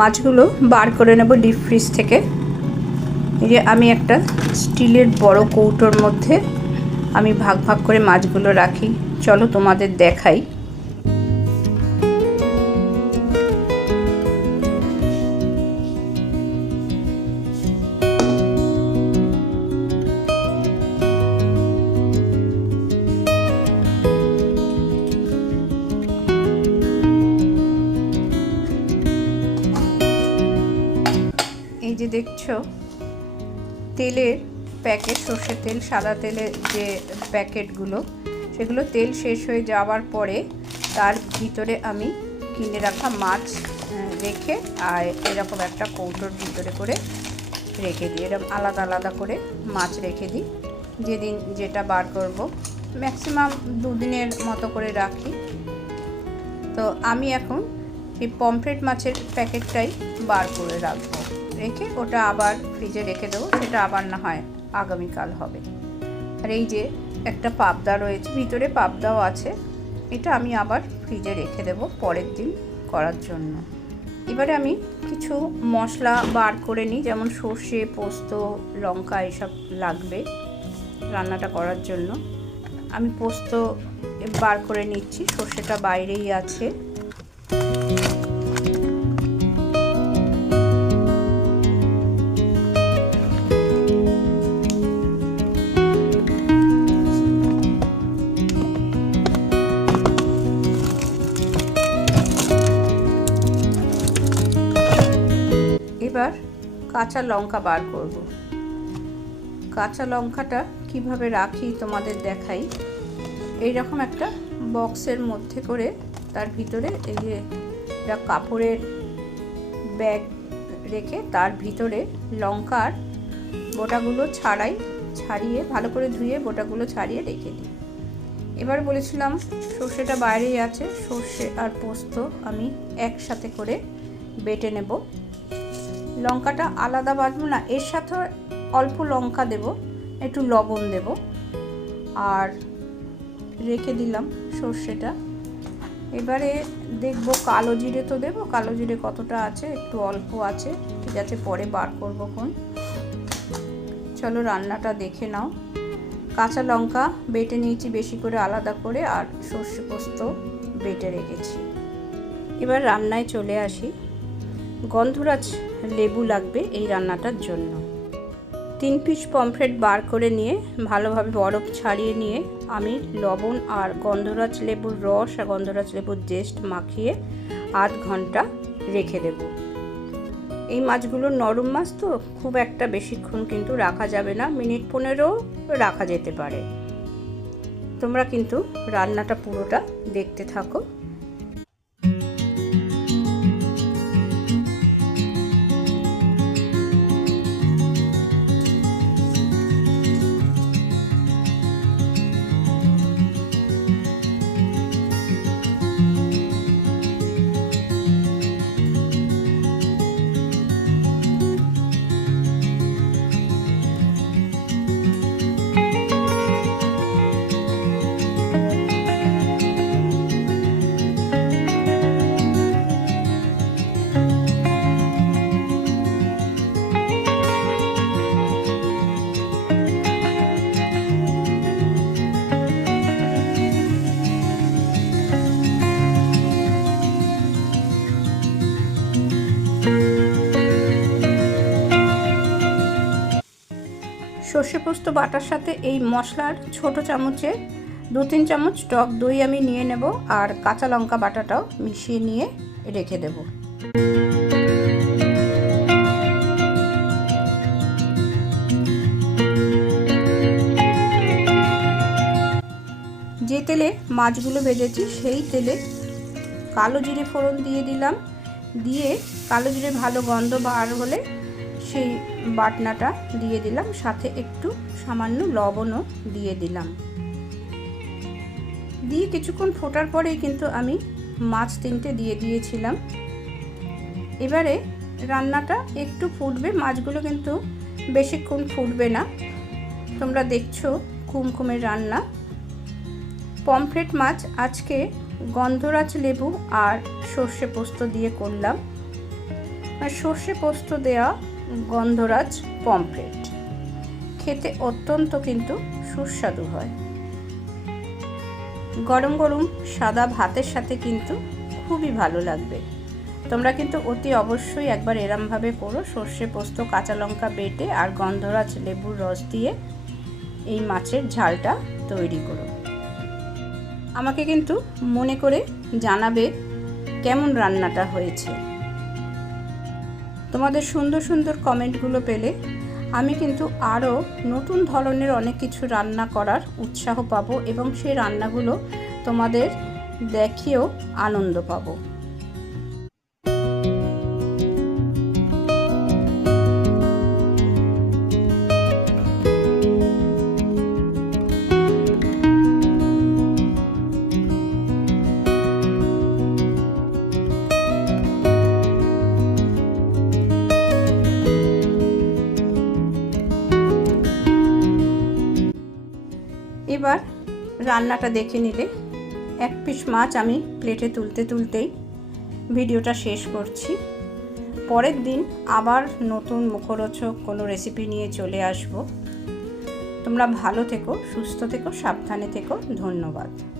মাছগুলো বার করে নেব ডিপ ফ্রিজ থেকে। এই যে আমি একটা স্টিলের বড় কৌটোর মধ্যে আমি ভাগ ভাগ করে মাছগুলো রাখি। চলো তোমাদের দেখাই। তেলের প্যাকেট, সর্ষের তেল, সাদা তেলের যে প্যাকেটগুলো, সেগুলো তেল শেষ হয়ে যাওয়ার পরে তার ভিতরে আমি কিনে রাখা মাছ রেখে আর এরকম একটা কৌটোর ভিতরে করে রেখে দিই। এরকম আলাদা আলাদা করে মাছ রেখে দিই। যেদিন যেটা বার করব, ম্যাক্সিমাম দুদিনের মতো করে রাখি। তো আমি এখন এই পমফ্রেট মাছের প্যাকেটটাই বার করে রাখব। রেখে ওটা আবার ফ্রিজে রেখে দেবো, সেটা আবার না হয় আগামীকাল হবে। আর এই যে একটা পাবদা রয়েছে, ভিতরে পাবদাও আছে, এটা আমি আবার ফ্রিজে রেখে দেবো পরের দিন করার জন্য। এবারে আমি কিছু মশলা বার করে নিই, যেমন সর্ষে, পোস্ত, লঙ্কা এসব লাগবে রান্নাটা করার জন্য। আমি পোস্ত বার করে নিচ্ছি, সর্ষেটা বাইরেই আছে। কাঁচা লঙ্কা বার করব। কাঁচা লঙ্কাটা কীভাবে রাখি তোমাদের দেখাই। এই রকম একটা বক্সের মধ্যে করে তার ভিতরে এই যে একটা কাপড়ের ব্যাগ রেখে তার ভিতরে লঙ্কার বোটাগুলো ছাড়াই, ছাড়িয়ে, ভালো করে ধুয়ে বোটাগুলো ছাড়িয়ে রেখে দিই। এবার বলেছিলাম সর্ষেটা বাইরেই আছে, সর্ষে আর পোস্ত আমি একসাথে করে বেটে নেব। লঙ্কাটা আলাদা বাটবো না, এর সাথে অল্প লঙ্কা দেব, একটু লবণ দেব। আর রেখে দিলাম সর্ষেটা। এবারে দেখব কালো জিরে তো দেবো, কালো জিরে কতটা আছে, একটু অল্প আছে, ঠিক আছে, পরে বার করব কোন চলো রান্নাটা দেখে নাও। কাঁচা লঙ্কা বেটে নিয়েছি বেশি করে আলাদা করে, আর সর্ষে পোস্ত বেটে রেখেছি। এবার রান্নায় চলে আসি। গন্ধরাজ লেবু লাগবে এই রান্নাটার জন্য। তিন পিস পমফ্রেট বার করে নিয়ে ভালোভাবে বরফ ছাড়িয়ে নিয়ে আমি লবণ আর গন্ধরাজ লেবুর রস আর গন্ধরাজ লেবুর জেস্ট মাখিয়ে আধ ঘণ্টা রেখে দেব। এই মাছগুলো নরম মাছ তো, খুব একটা বেশিক্ষণ কিন্তু রাখা যাবে না, মিনিট পনেরো রাখা যেতে পারে। তোমরা কিন্তু রান্নাটা পুরোটা দেখতে থাকো। সর্ষে পোস্ত বাটার সাথে এই মশলার ছোট চামচে দু তিন চামচ টক দই আমি নিয়ে নেব আর কাঁচা লঙ্কা বাটাটাও মিশিয়ে নিয়ে রেখে দেব। যে তেলে মাছগুলো ভেজেছি সেই তেলে কালো জিরে ফোড়ন দিয়ে দিলাম। দিয়ে কালো জিরে ভালো গন্ধ বার হলে সেই বাটনাটা দিয়ে দিলাম, সাথে একটু সামান্য লবণও দিয়ে দিলাম। দিয়ে কিছুক্ষণ ফোটার পরেই কিন্তু আমি মাছ তিনটে দিয়ে দিয়েছিলাম। এবারে রান্নাটা একটু ফুটবে, মাছগুলো কিন্তু বেশিক্ষণ ফুটবে না। তোমরা দেখছ কুমকুমের রান্না। পমফ্রেট মাছ আজকে গন্ধরাজ লেবু আর সর্ষে পোস্ত দিয়ে করলাম। মানে সর্ষে পোস্ত দেওয়া গন্ধরাজ পমফ্রেট। খেতে অত্যন্ত কিন্তু সুস্বাদু হয়। গরম গরম সাদা ভাতের সাথে কিন্তু খুবই ভালো লাগবে। তোমরা কিন্তু অতি অবশ্যই একবার এরমভাবে করো। সর্ষে পোস্ত, কাঁচা লঙ্কা বেটে আর গন্ধরাজ লেবুর রস দিয়ে এই মাছের ঝালটা তৈরি করো। আমাকে কিন্তু মনে করে জানাবে কেমন রান্নাটা হয়েছে। তোমাদের সুন্দর সুন্দর কমেন্টগুলো পেলে আমি কিন্তু আরও নতুন ধরনের অনেক কিছু রান্না করার উৎসাহ পাবো এবং সেই রান্নাগুলো তোমাদের দেখিয়েও আনন্দ পাবো। এবার রান্নাটা দেখে নিলে এক পিস মাছ আমি প্লেটে তুলতে তুলতেই ভিডিওটা শেষ করছি। পরের দিন আবার নতুন মুখরোচক কোনো রেসিপি নিয়ে চলে আসব। তোমরা ভালো থেকো, সুস্থ থেকো, সাবধানে থেকো। ধন্যবাদ।